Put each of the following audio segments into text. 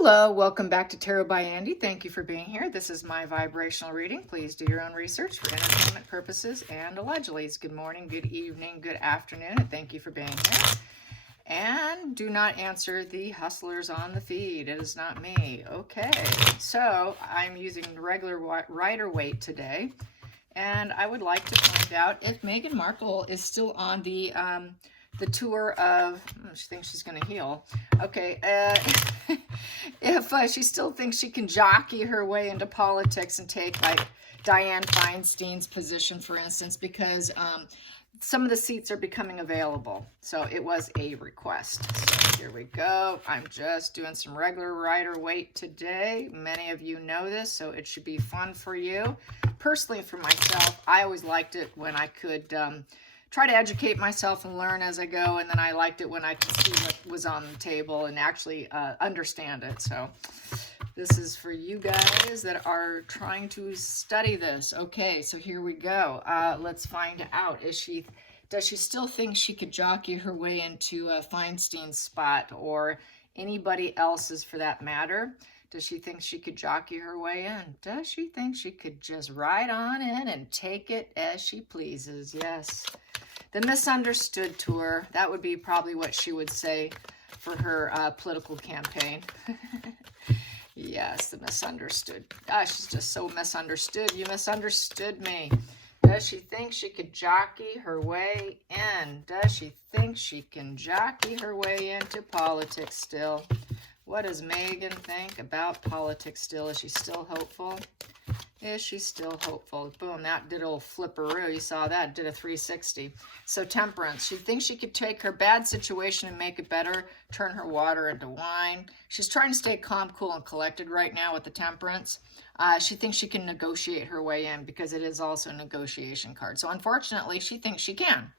Hello, welcome back to Tarot by Andy. Thank you for being here. This is my vibrational reading. Please do your own research for entertainment purposes and allegedly. Good morning, good evening, good afternoon, and thank you for being here. And do not answer the hustlers on the feed. It is not me. Okay, so I'm using regular rider weight today, and I would like to find out if Meghan Markle is still on the tour of, she thinks she's going to heal. Okay, if she still thinks she can jockey her way into politics and take like Dianne Feinstein's position, for instance, because some of the seats are becoming available. So it was a request. So here we go. I'm just doing some regular rider weight today. Many of you know this, so it should be fun for you. Personally, for myself, I always liked it when I could try to educate myself and learn as I go, and then I liked it when I could see what was on the table and actually understand it. So this is for you guys that are trying to study this. Okay, so here we go. Let's find out. Does she still think she could jockey her way into Feinstein's spot, or anybody else's for that matter? Does she think she could jockey her way in? Does she think she could just ride on in and take it as she pleases? Yes. The misunderstood tour, that would be probably what she would say for her political campaign. Yes, the misunderstood. Gosh, she's just so misunderstood. You misunderstood me. Does she think she could jockey her way in? Does she think she can jockey her way into politics still? What does Meghan think about politics still? Is she still hopeful? Is she still hopeful? Boom, that did a little flipperoo. You saw that, did a 360. So Temperance, she thinks she could take her bad situation and make it better, turn her water into wine. She's trying to stay calm, cool, and collected right now with the Temperance. She thinks she can negotiate her way in because it is also a negotiation card. So unfortunately, she thinks she can.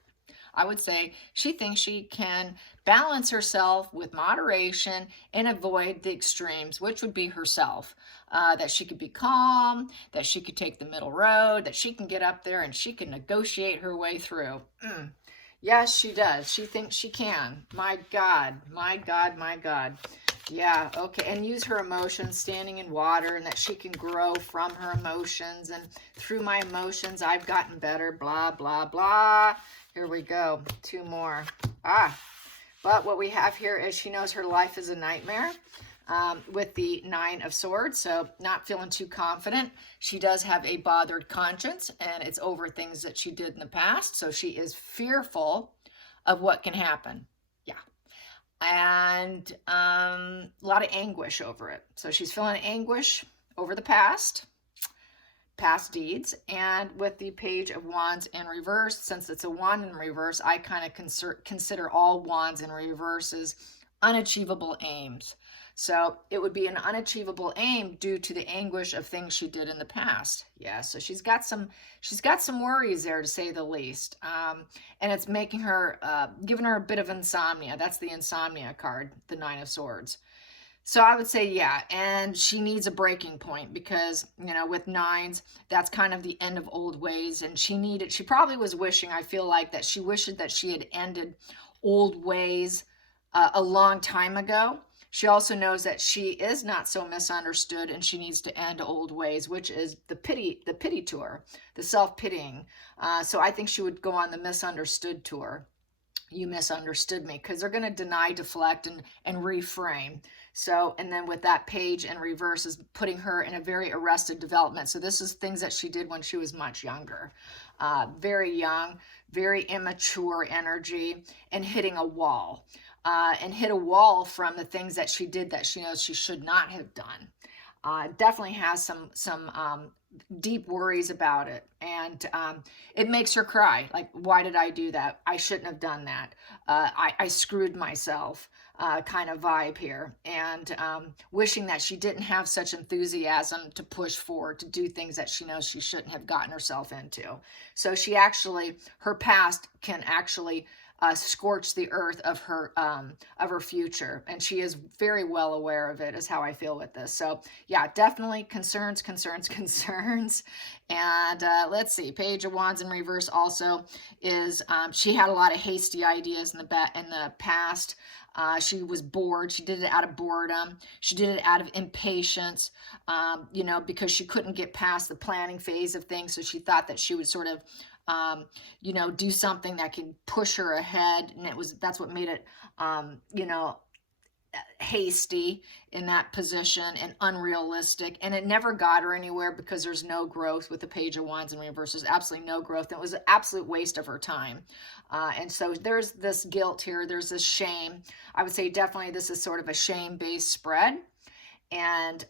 I would say she thinks she can balance herself with moderation and avoid the extremes, which would be herself. That she could be calm, that she could take the middle road, that she can get up there and she can negotiate her way through. Yes, she does. She thinks she can. My God, my God, my God. Yeah, okay. And use her emotions, standing in water, and that she can grow from her emotions. And through my emotions, I've gotten better, blah, blah, blah. Here we go. Two more. But what we have here is she knows her life is a nightmare with the 9 of Swords. So not feeling too confident. She does have a bothered conscience, and it's over things that she did in the past. So she is fearful of what can happen. Yeah. And a lot of anguish over it. So she's feeling anguish over the past deeds. And with the Page of Wands in reverse, since it's a wand in reverse, I kind of consider all wands in reverse as unachievable aims. So it would be an unachievable aim due to the anguish of things she did in the past. Yeah, so she's got some worries there, to say the least. And it's making her, giving her a bit of insomnia. That's the insomnia card, the 9 of Swords. So I would say, yeah, and she needs a breaking point because, you know, with 9s, that's kind of the end of old ways. And she probably was wishing, I feel like, that she wished that she had ended old ways a long time ago. She also knows that she is not so misunderstood and she needs to end old ways, which is the pity tour, the self-pitying. So I think she would go on the misunderstood tour. You misunderstood me, because they're going to deny, deflect, and reframe. So, and then with that page in reverse is putting her in a very arrested development. So this is things that she did when she was much younger. Very young, very immature energy, and hitting a wall. And hit a wall from the things that she did that she knows she should not have done. Definitely has some deep worries about it, and it makes her cry. Like, why did I do that? I shouldn't have done that. I screwed myself, kind of vibe here, and wishing that she didn't have such enthusiasm to push forward, to do things that she knows she shouldn't have gotten herself into. So she actually, her past can actually scorch the earth of her future, and she is very well aware of it, is how I feel with this. So yeah, definitely concerns. And let's see, Page of Wands in reverse also is she had a lot of hasty ideas in the past. She was bored. She did it out of boredom. She did it out of impatience, you know, because she couldn't get past the planning phase of things. So she thought that she would sort of, you know, do something that could push her ahead. And that's what made it, you know, hasty in that position and unrealistic, and it never got her anywhere because there's no growth with the Page of Wands in reverse. There's absolutely no growth. It was an absolute waste of her time, and so there's this guilt here. There's this shame. I would say definitely this is sort of a shame-based spread. And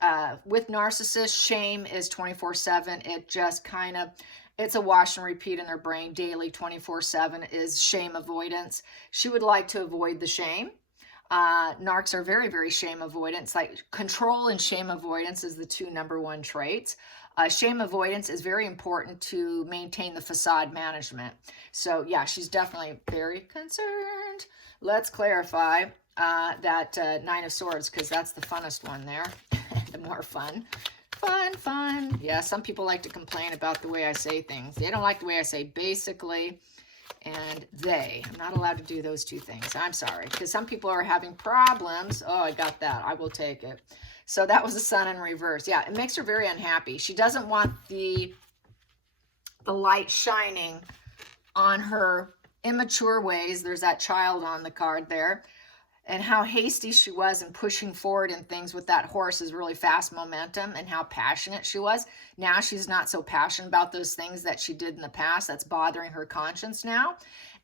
with narcissists, shame is 24/7. It just kind of, it's a wash and repeat in their brain daily. 24/7 is shame avoidance. She would like to avoid the shame. Narcs are very, very shame avoidance. Like control and shame avoidance is the two #1 traits. Shame avoidance is very important to maintain the facade management. So yeah, she's definitely very concerned. Let's clarify that 9 of Swords, because that's the funnest one there. The more fun. Fun. Yeah, some people like to complain about the way I say things. They don't like the way I say basically and they. I'm not allowed to do those two things. I'm sorry, because some people are having problems. Oh, I got that. I will take it. So that was the Sun in reverse. Yeah, it makes her very unhappy. She doesn't want the light shining on her immature ways. There's that child on the card there. And how hasty she was in pushing forward in things with that horse is really fast momentum, and how passionate she was. Now she's not so passionate about those things that she did in the past. That's bothering her conscience now.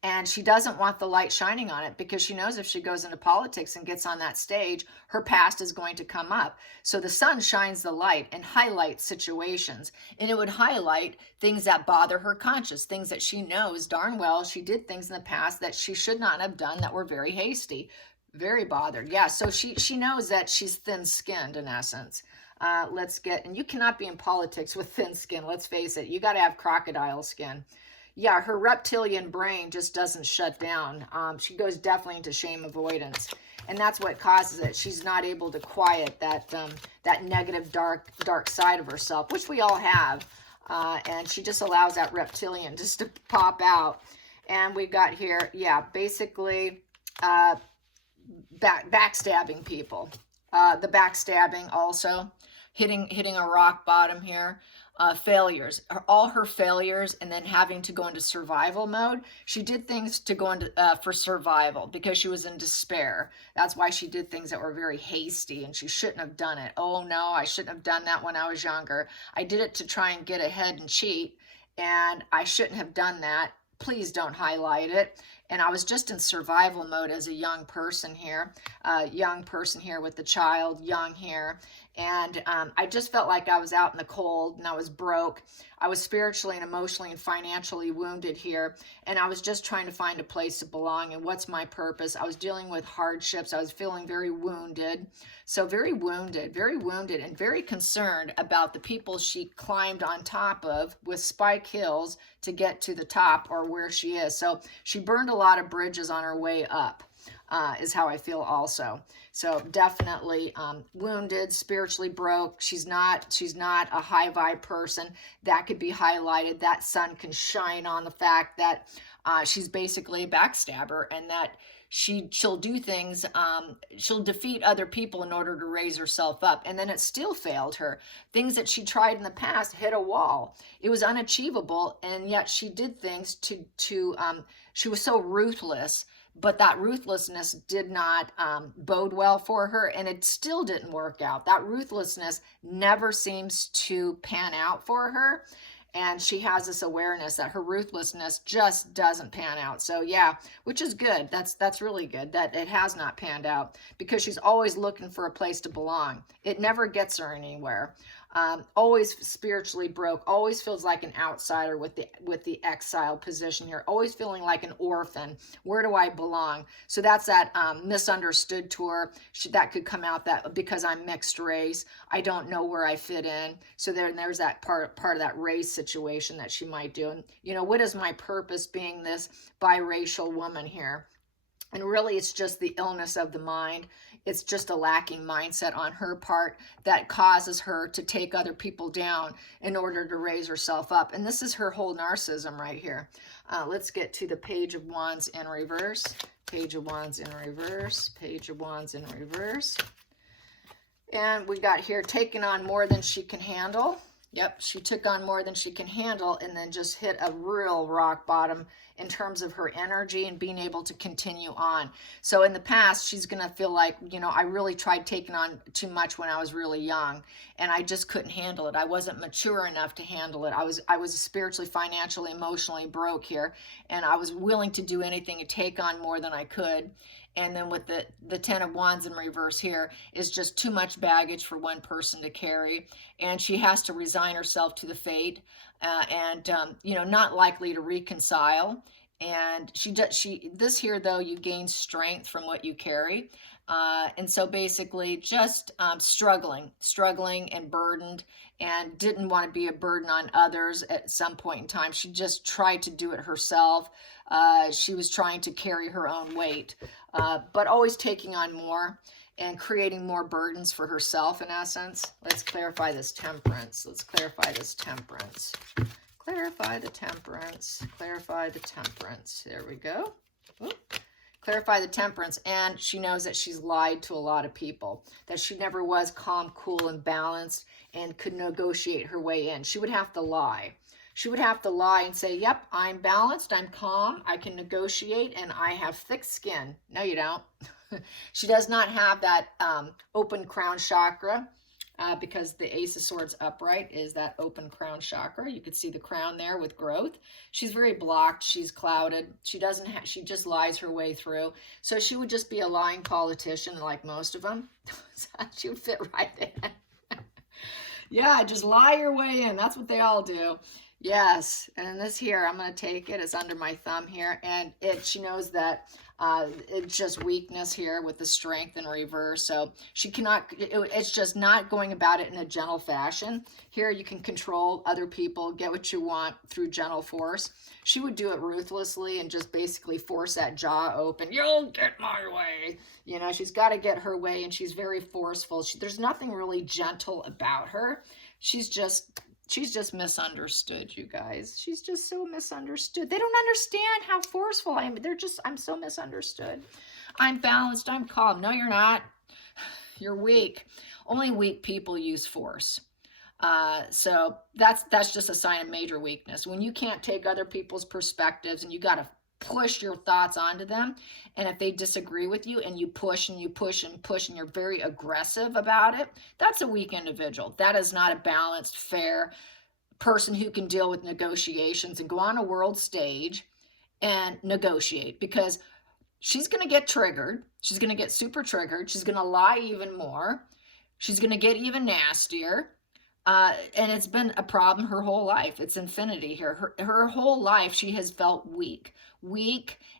And she doesn't want the light shining on it because she knows if she goes into politics and gets on that stage, her past is going to come up. So the sun shines the light and highlights situations. And it would highlight things that bother her conscience, things that she knows darn well she did things in the past that she should not have done that were very hasty. Very bothered. Yeah, so she knows that she's thin-skinned in essence. Let's get, and you cannot be in politics with thin skin. Let's face it. You got to have crocodile skin. Yeah, her reptilian brain just doesn't shut down. She goes definitely into shame avoidance. And that's what causes it. She's not able to quiet that that negative, dark side of herself, which we all have. And she just allows that reptilian just to pop out. And we've got here, yeah, basically... backstabbing people. The backstabbing also hitting a rock bottom here. Failures, all her failures, and then having to go into survival mode. She did things to go into for survival because she was in despair. That's why she did things that were very hasty, and she shouldn't have done it. Oh no, I shouldn't have done that when I was younger. I did it to try and get ahead and cheat, and I shouldn't have done that. Please don't highlight it. And I was just in survival mode as a young person here with the child, young here. And I just felt like I was out in the cold and I was broke. I was spiritually and emotionally and financially wounded here. And I was just trying to find a place to belong. And what's my purpose? I was dealing with hardships. I was feeling very wounded. So very wounded and very concerned about the people she climbed on top of with spike hills to get to the top or where she is. So she burned a lot of bridges on her way up. Is how I feel also. So definitely wounded, spiritually broke. She's not a high vibe person. That could be highlighted. That sun can shine on the fact that she's basically a backstabber, and that she'll do things, she'll defeat other people in order to raise herself up. And then it still failed her. Things that she tried in the past hit a wall. It was unachievable, and yet she did things she was so ruthless. But that ruthlessness did not bode well for her, and it still didn't work out. That ruthlessness never seems to pan out for her, and she has this awareness that her ruthlessness just doesn't pan out. So yeah, which is good. That's really good that it has not panned out, because she's always looking for a place to belong. It never gets her anywhere. Always spiritually broke, always feels like an outsider with the exile position here, always feeling like an orphan. Where do I belong? So that's that misunderstood tour. That could come out that because I'm mixed race, I don't know where I fit in. So there's that part of that race situation that she might do. And, you know, what is my purpose being this biracial woman here? And really, it's just the illness of the mind. It's just a lacking mindset on her part that causes her to take other people down in order to raise herself up. And this is her whole narcissism right here. Let's get to the Page of Wands in reverse. Page of Wands in reverse. Page of Wands in reverse. And we got here, taking on more than she can handle. Yep, she took on more than she can handle and then just hit a real rock bottom in terms of her energy and being able to continue on. So in the past, she's going to feel like, you know, I really tried taking on too much when I was really young and I just couldn't handle it. I wasn't mature enough to handle it. I was spiritually, financially, emotionally broke here, and I was willing to do anything to take on more than I could. And then with the Ten of Wands in reverse here is just too much baggage for one person to carry. And she has to resign herself to the fate you know, not likely to reconcile. And this here, though, you gain strength from what you carry. And so basically just struggling and burdened, and didn't want to be a burden on others at some point in time. She just tried to do it herself. She was trying to carry her own weight, but always taking on more and creating more burdens for herself in essence. Let's clarify this temperance. Let's clarify this temperance. Clarify the temperance. Clarify the temperance. There we go. Oop. Clarify the temperance. And she knows that she's lied to a lot of people, that she never was calm, cool, and balanced and could negotiate her way in. She would have to lie. She would have to lie and say, yep, I'm balanced, I'm calm, I can negotiate, and I have thick skin. No, you don't. She does not have that open crown chakra because the Ace of Swords upright is that open crown chakra. You could see the crown there with growth. She's very blocked. She's clouded. She just lies her way through. So she would just be a lying politician like most of them. She would fit right in. Yeah, just lie your way in. That's what they all do. Yes, and this here, I'm going to take it. It's under my thumb here, and she knows that it's just weakness here with the strength in reverse. So she cannot, it's just not going about it in a gentle fashion. Here you can control other people, get what you want through gentle force. She would do it ruthlessly and just basically force that jaw open. You'll get my way. You know, she's got to get her way, and she's very forceful. There's nothing really gentle about her. She's just misunderstood, you guys. She's just so misunderstood. They don't understand how forceful I am. I'm so misunderstood. I'm balanced, I'm calm. No, you're not. You're weak. Only weak people use force. So that's just a sign of major weakness. When you can't take other people's perspectives and you got to push your thoughts onto them, and if they disagree with you and you push and you push and push and you're very aggressive about it, that's a weak individual. That is not a balanced, fair person who can deal with negotiations and go on a world stage and negotiate, because she's going to get triggered. She's going to get super triggered. She's going to lie even more. She's going to get even nastier. And it's been a problem her whole life. It's infinity here. Her whole life, she has felt weak,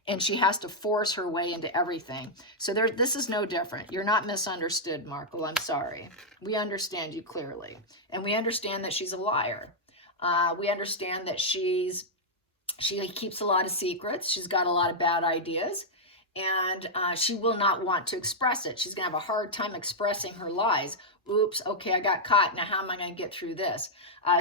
and she has to force her way into everything. So this is no different. You're not misunderstood, Markle. I'm sorry. We understand you clearly. And we understand that she's a liar. We understand that she keeps a lot of secrets. She's got a lot of bad ideas. And she will not want to express it. She's going to have a hard time expressing her lies. Oops, okay, I got caught. Now how am I going to get through this?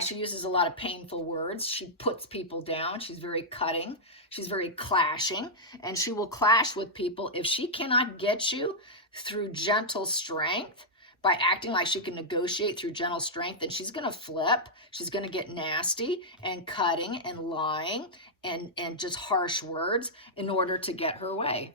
She uses a lot of painful words. She puts people down. She's very cutting. She's very clashing. And she will clash with people. If she cannot get you through gentle strength, by acting like she can negotiate through gentle strength, then she's going to flip. She's going to get nasty and cutting and lying and just harsh words in order to get her way.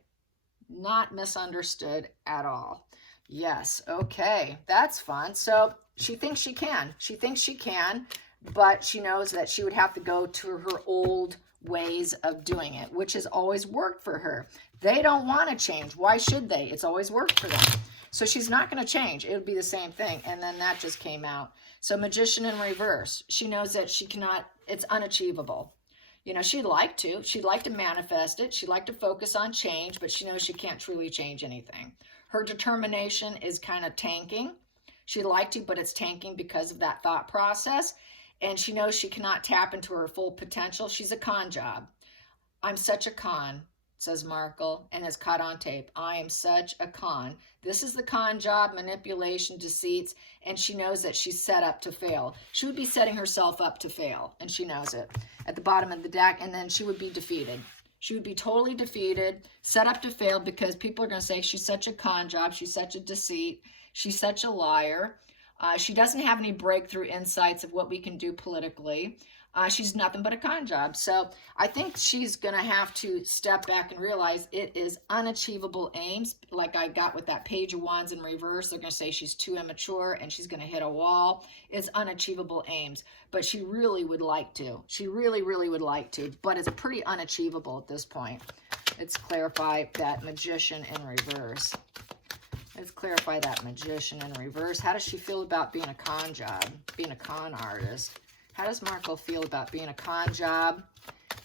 Not misunderstood at all. Yes, okay, that's fun. So she thinks she can. She thinks she can, but she knows that she would have to go to her old ways of doing it, which has always worked for her. They don't want to change. Why should they? It's always worked for them. So she's not going to change. It would be the same thing. And then that just came out. So Magician in reverse. She knows that she cannot, it's unachievable. You know, she'd like to manifest it. She'd like to focus on change, but she knows she can't truly change anything. Her determination is kind of tanking. She'd like to, but it's tanking because of that thought process. And she knows she cannot tap into her full potential. She's a con job. I'm such a con. says Markle, and is caught on tape. I am such a con. This is the con job, manipulation, deceits, and she knows that she's set up to fail. She would be setting herself up to fail, and she knows it. At the bottom of the deck, and then she would be defeated. She would be totally defeated, set up to fail, because people are going to say she's such a con job, she's such a deceit, she's such a liar. She doesn't have any breakthrough insights of what we can do politically. She's nothing but a con job. So I think she's going to have to step back and realize it is unachievable aims. Like I got with that Page of Wands in reverse. They're going to say she's too immature and she's going to hit a wall. It's unachievable aims. But she really would like to. She really, really would like to. But it's pretty unachievable at this point. Let's clarify that Magician in reverse. Let's clarify that Magician in reverse. How does she feel about being a con job, being a con artist? How does Markle feel about being a con job?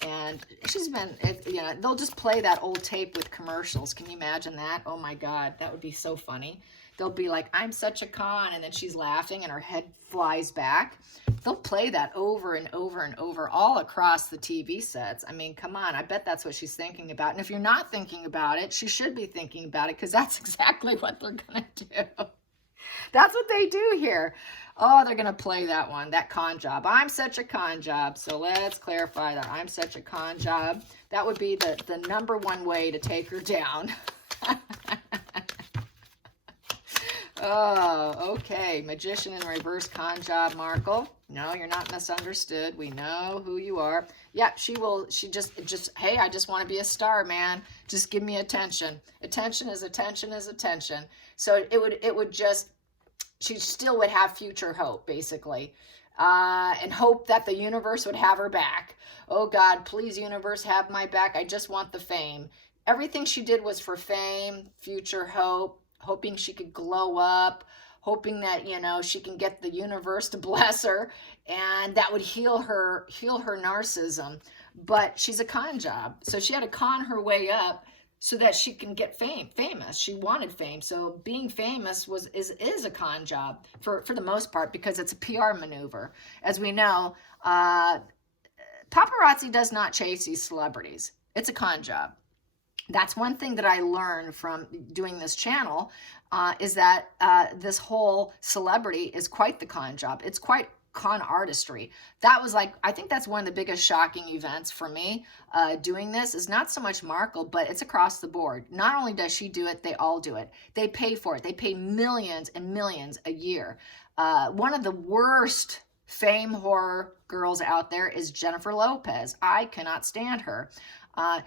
And she's been, you know, they'll just play that old tape with commercials. Can you imagine that? Oh my God, that would be so funny. They'll be like, I'm such a con, and then she's laughing and her head flies back. They'll play that over and over and over all across the TV sets. I mean, come on, I bet that's what she's thinking about. And if you're not thinking about it, she should be thinking about it, because that's exactly what they're going to do. That's what they do here. Oh, they're going to play that one, that con job. I'm such a con job. So let's clarify that. I'm such a con job. That would be the #1 way to take her down. Oh, okay. Magician in reverse, con job, Markle. No, you're not misunderstood. We know who you are. Yeah, she just, hey, I just want to be a star, man. Just give me attention. Attention is attention is attention. So it would just, she still would have future hope, basically. And hope that the universe would have her back. Oh God, please universe, have my back. I just want the fame. Everything she did was for fame, future hope, hoping she could glow up, hoping that, you know, she can get the universe to bless her, and that would heal her narcissism. But she's a con job. So she had to con her way up so that she can get famous. She wanted fame. So being famous is a con job for the most part, because it's a PR maneuver. As we know, paparazzi does not chase these celebrities. It's a con job. That's one thing that I learned from doing this channel, is that this whole celebrity is quite the con job. It's quite con artistry. That was like, I think that's one of the biggest shocking events for me doing this, is not so much Markle, but it's across the board. Not only does she do it, they all do it. They pay for it. They pay millions and millions a year. One of the worst fame horror girls out there is Jennifer Lopez. I cannot stand her.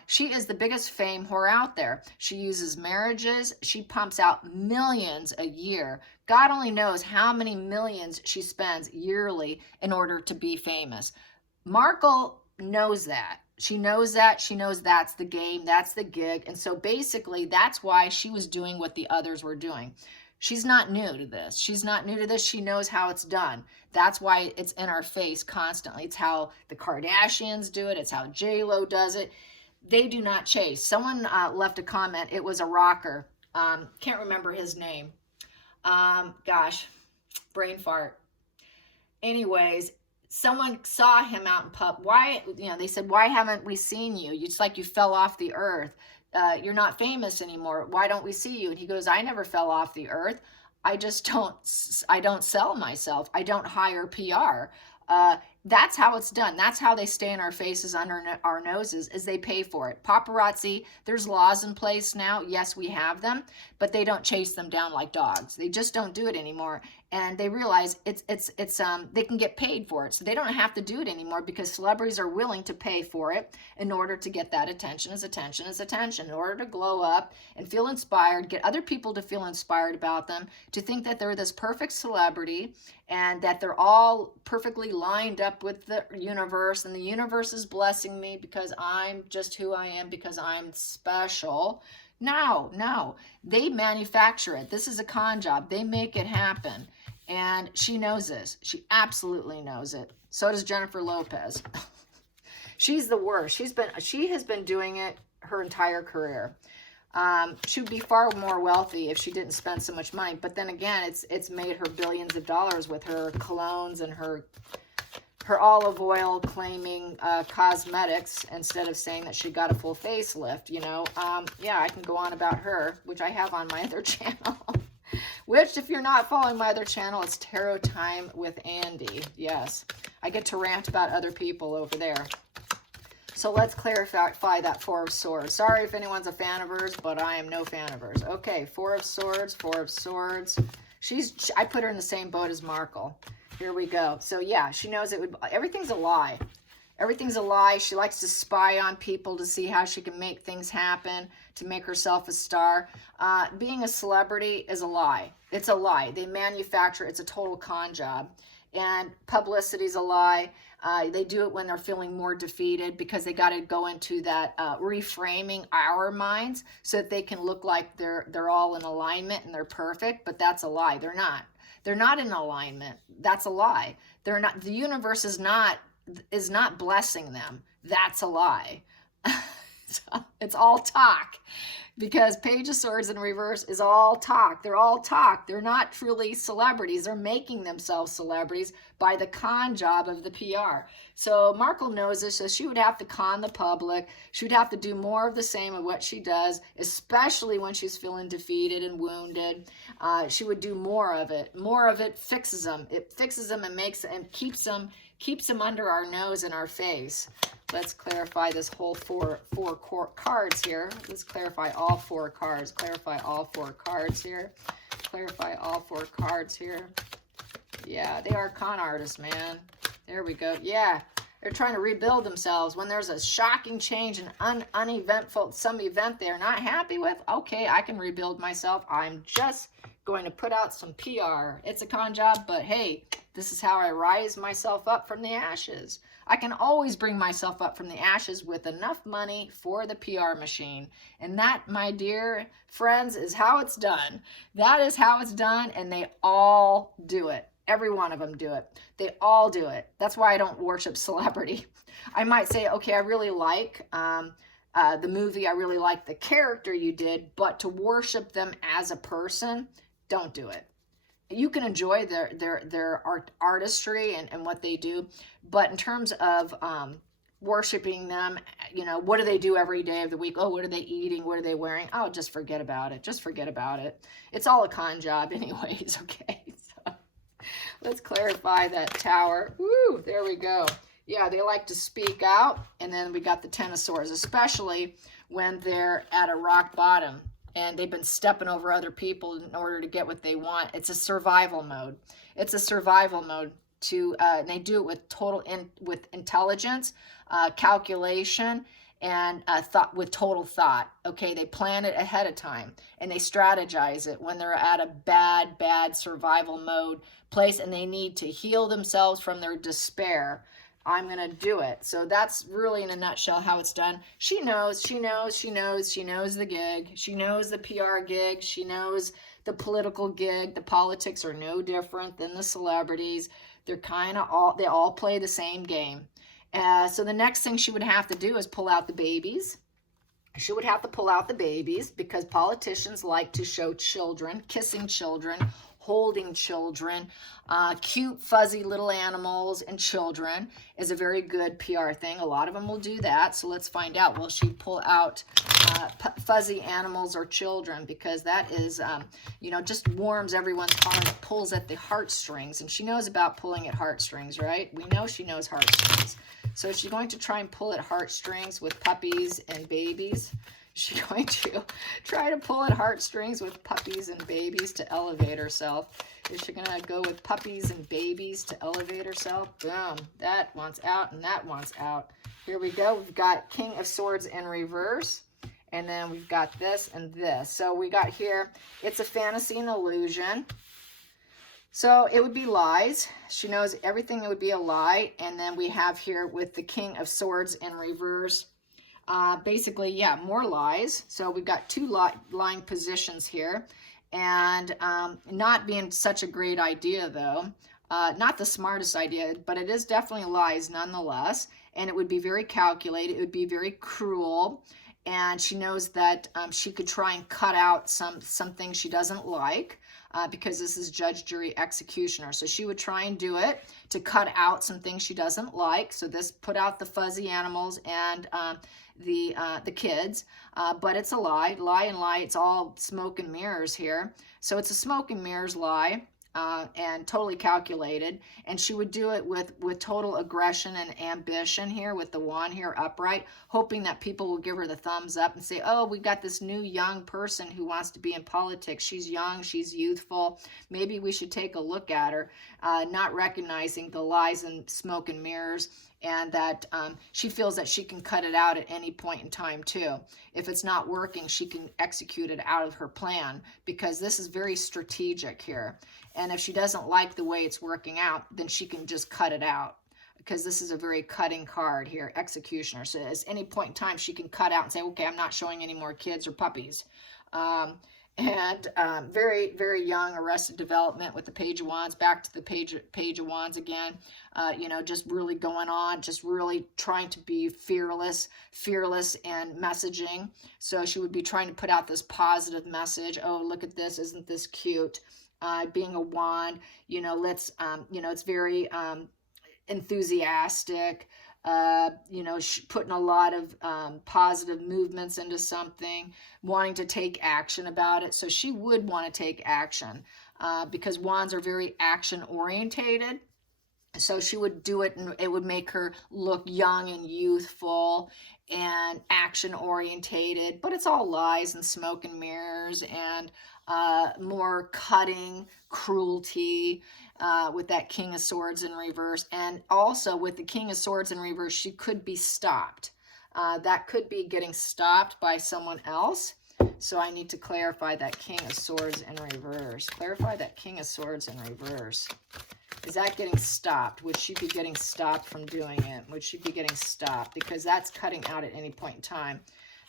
She is the biggest fame whore out there. She uses marriages. She pumps out millions a year. God only knows how many millions she spends yearly in order to be famous. Markle knows that. She knows that. She knows that's the game. That's the gig. And so basically, that's why she was doing what the others were doing. She's not new to this. She's not new to this. She knows how it's done. That's why it's in our face constantly. It's how the Kardashians do it. It's how J-Lo does it. They do not chase. Someone left a comment. It was a rocker. Can't remember his name. Gosh, brain fart. Anyways, someone saw him out in pub. Why, you know, they said, why haven't we seen you? It's like you fell off the earth. You're not famous anymore. Why don't we see you? And he goes, I never fell off the earth. I don't sell myself. I don't hire PR. That's how it's done. That's how they stay in our faces, under our noses, is they pay for it. Paparazzi, there's laws in place now. Yes, we have them, but they don't chase them down like dogs. They just don't do it anymore. And they realize they can get paid for it. So they don't have to do it anymore, because celebrities are willing to pay for it in order to get that attention is attention is attention, in order to glow up and feel inspired, get other people to feel inspired about them, to think that they're this perfect celebrity and that they're all perfectly lined up with the universe, and the universe is blessing me because I'm just who I am, because I'm special. No, they manufacture it. This is a con job. They make it happen. And she knows this. She absolutely knows it. So does Jennifer Lopez. She's the worst. She has been doing it her entire career. She would be far more wealthy if she didn't spend so much money. But then again, it's made her billions of dollars with her colognes and her her olive oil claiming cosmetics instead of saying that she got a full facelift, you know. Yeah, I can go on about her, which I have on my other channel. Which, if you're not following my other channel, it's Tarot Time with Andy. Yes, I get to rant about other people over there. So let's clarify that Four of Swords. Sorry if anyone's a fan of hers, but I am no fan of hers. Okay, Four of Swords, Four of Swords. I put her in the same boat as Markle. Here we go. So yeah, she knows everything's a lie. Everything's a lie. She likes to spy on people to see how she can make things happen, to make herself a star. Being a celebrity is a lie. It's a lie. They manufacture, it's a total con job. And publicity's a lie. They do it when they're feeling more defeated because they got to go into that reframing our minds so that they can look like they're all in alignment and they're perfect, but that's a lie. They're not. They're not in alignment. That's a lie. They're not. The universe is not blessing them. That's a lie. So it's all talk, because Page of Swords in reverse is all talk. They're all talk. They're not truly celebrities. They're making themselves celebrities by the con job of the PR. So Markle knows this, so she would have to con the public. She would have to do more of the same of what she does, especially when she's feeling defeated and wounded. She would do more of it. More of it fixes them. It fixes them and keeps them under our nose and our face. Let's clarify this whole four cards here. Let's clarify all four cards. Clarify all four cards here. Clarify all four cards here. Yeah, they are con artists, man. There we go. Yeah, they're trying to rebuild themselves. When there's a shocking change and uneventful, some event they're not happy with, okay, I can rebuild myself. I'm just going to put out some PR. It's a con job, but hey, this is how I rise myself up from the ashes. I can always bring myself up from the ashes with enough money for the PR machine. And that, my dear friends, is how it's done. That is how it's done, and they all do it. Every one of them do it. They all do it. That's why I don't worship celebrity. I might say, okay, I really like the movie. I really like the character you did, but to worship them as a person, don't do it. You can enjoy their artistry and what they do, but in terms of worshiping them, you know, what do they do every day of the week? Oh, what are they eating? What are they wearing? Oh, just forget about it. Just forget about it. It's all a con job anyways, okay? So let's clarify that Tower. Woo, there we go. Yeah, they like to speak out. And then we got the Ten of Swords, especially when they're at a rock bottom and they've been stepping over other people in order to get what they want. It's a survival mode. It's a survival mode. And they do it with intelligence, calculation, and with total thought. Okay, they plan it ahead of time and they strategize it when they're at a bad survival mode place and they need to heal themselves from their despair. I'm going to do it. So that's really in a nutshell how it's done. She knows the gig. She knows the PR gig. She knows the political gig. The politics are no different than the celebrities. They're they all play the same game. So the next thing she would have to do is pull out the babies. She would have to pull out the babies because politicians like to show children, kissing children, holding children, cute, fuzzy little animals and children is a very good PR thing. A lot of them will do that. So let's find out. Will she pull out fuzzy animals or children? Because that is, you know, just warms everyone's heart. It pulls at the heartstrings. And she knows about pulling at heartstrings, right? We know she knows heartstrings. So she's going to try and pull at heartstrings with puppies and babies. She's going to try to pull at heartstrings with puppies and babies to elevate herself. Is she going to go with puppies and babies to elevate herself? Boom. That wants out and that wants out. Here we go. We've got King of Swords in reverse. And then we've got this and this. So we got here, it's a fantasy and illusion. So it would be lies. She knows everything would be a lie. And then we have here with the King of Swords in reverse. Basically, yeah, more lies. So we've got two lying positions here. And not being such a great idea, though. Not the smartest idea, but it is definitely lies nonetheless. And it would be very calculated. It would be very cruel. And she knows that she could try and cut out some things she doesn't like. because this is judge, jury, executioner. So she would try and do it to cut out some things she doesn't like. So this put out the fuzzy animals and the kids, but it's a lie. Lie and lie, it's all smoke and mirrors here. So it's a smoke and mirrors lie. And totally calculated, and she would do it with total aggression and ambition here, with the wand here upright, hoping that people will give her the thumbs up and say, oh, we got this new young person who wants to be in politics. She's young, she's youthful, maybe we should take a look at her, not recognizing the lies and smoke and mirrors, and that she feels that she can cut it out at any point in time too. If it's not working, she can execute it out of her plan, because this is very strategic here. And if she doesn't like the way it's working out, then she can just cut it out, because this is a very cutting card here, executioner. So at any point in time, she can cut out and say, okay, I'm not showing any more kids or puppies. Very, very young, Arrested Development with the Page of Wands, back to the Page of Wands again. Just really going on, just really trying to be fearless in messaging. So she would be trying to put out this positive message. Oh, look at this, isn't this cute? Being a wand, it's very enthusiastic, putting a lot of positive movements into something, wanting to take action about it. So she would want to take action because wands are very action orientated. So she would do it, and it would make her look young and youthful and action orientated, but it's all lies and smoke and mirrors and more cutting, cruelty, with that King of Swords in reverse. And also with the King of Swords in reverse, she could be stopped. That could be getting stopped by someone else. So I need to clarify that King of Swords in reverse. Clarify that King of Swords in reverse. Is that getting stopped? Would she be getting stopped from doing it? Would she be getting stopped? Because that's cutting out at any point in time.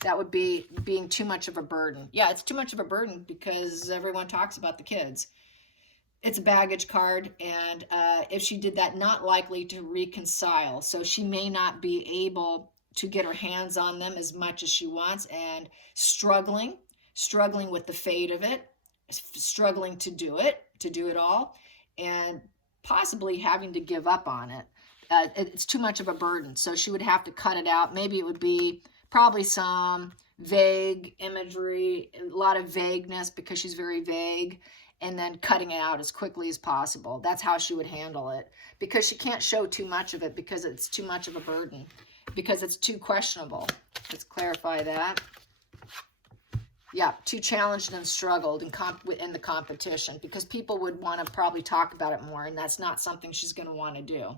That would be being too much of a burden. Yeah, it's too much of a burden because everyone talks about the kids. It's a baggage card, and if she did that, not likely to reconcile. So she may not be able to get her hands on them as much as she wants, and struggling with the fate of it, struggling to do it all, and possibly having to give up on it. It's too much of a burden, so she would have to cut it out. Maybe it would be probably some vague imagery, a lot of vagueness because she's very vague, and then cutting it out as quickly as possible. That's how she would handle it, because she can't show too much of it because it's too much of a burden, because it's too questionable. Let's clarify that. Yeah, too challenged and struggled in the competition, because people would want to probably talk about it more, and that's not something she's going to want to do.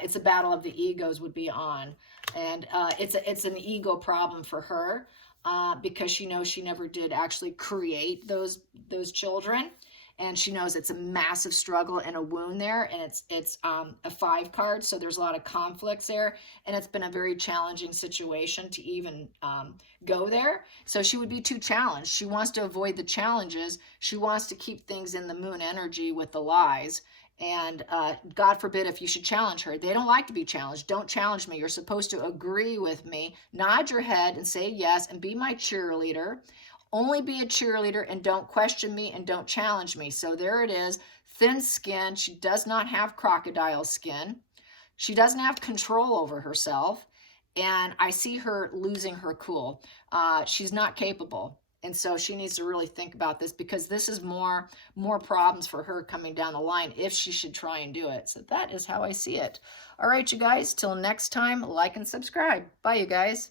It's a battle of the egos would be on, and it's an ego problem for her, because she knows she never did actually create those children, and she knows it's a massive struggle and a wound there, and it's a 5 card, so there's a lot of conflicts there, and it's been a very challenging situation to even go there. So she would be too challenged. She wants to avoid the challenges. She wants to keep things in the moon energy with the lies. And God forbid if you should challenge her. They don't like to be challenged. Don't challenge me. You're supposed to agree with me, nod your head and say yes, and be my cheerleader. Only be a cheerleader and don't question me and don't challenge me. So there it is. Thin skin. She does not have crocodile skin. She doesn't have control over herself. And I see her losing her cool. She's not capable. And so she needs to really think about this, because this is more problems for her coming down the line if she should try and do it. So that is how I see it. All right, you guys, till next time, like and subscribe. Bye, you guys.